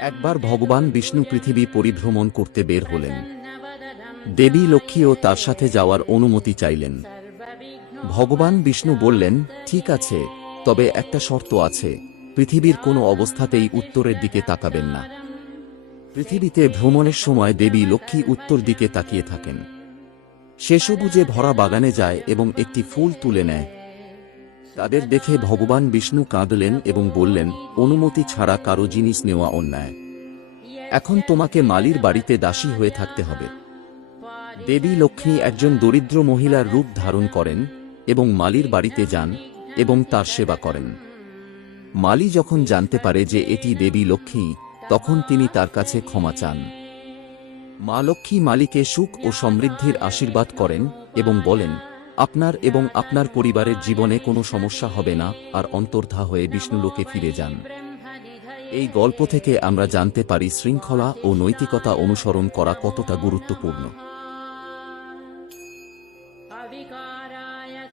একবার ভগবান বিষ্ণু পৃথিবী পরিভ্রমণ করতে বের হলেন। দেবী লক্ষ্মীও তার সাথে যাওয়ার অনুমতি চাইলেন। ভগবান বিষ্ণু বললেন, ঠিক আছে, তবে একটা শর্ত আছে, পৃথিবীর কোনো অবস্থাতেই উত্তরের দিকে তাকাবেন না। পৃথিবীতে ভ্রমণের সময় দেবী লক্ষ্মী উত্তর দিকে তাকিয়ে থাকেন। সে সবুজে ভরা বাগানে যায় এবং একটি ফুল তুলে নেয়। তাদের দেখে ভগবান বিষ্ণু কাঁদলেন এবং বললেন, অনুমতি ছাড়া কারো জিনিস নেওয়া অন্যায়। এখন তোমাকে মালির বাড়িতে দাসী হয়ে থাকতে হবে। দেবী লক্ষ্মী একজন দরিদ্র মহিলার রূপ ধারণ করেন এবং মালির বাড়িতে যান এবং তার সেবা করেন। মালি যখন জানতে পারে যে এটি দেবী লক্ষ্মী, তখন তিনি তার কাছে ক্ষমা চান। মা লক্ষ্মী মালিকে সুখ ও সমৃদ্ধির আশীর্বাদ করেন এবং বলেন, আপনার এবং আপনার পরিবারের জীবনে কোনো সমস্যা হবে না, আর অন্তর্ধান হয়ে বিষ্ণুলোকে ফিরে যান। এই গল্প থেকে আমরা জানতে পারি শৃঙ্খলা ও নৈতিকতা অনুসরণ করা কতটা গুরুত্বপূর্ণ।